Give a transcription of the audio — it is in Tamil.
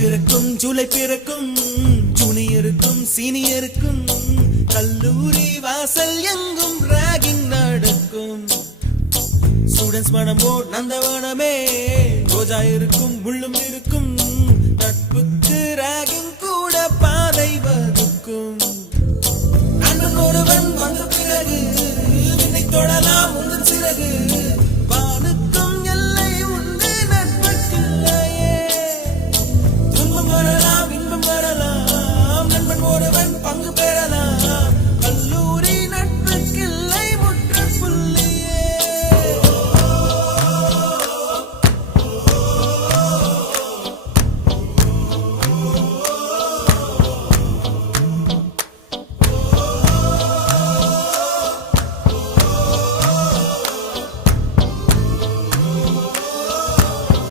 பிறக்கும் ஜூலை பிறக்கும் ஜூனியருக்கும் சீனியருக்கும் கல்லூரி வாசல் எங்கும் ராகிங் நடக்கும் ஸ்டூடெண்ட்ஸ் மனமோ நந்தவனமே ரோஜா இருக்கும் முள்ளும் இருக்கும்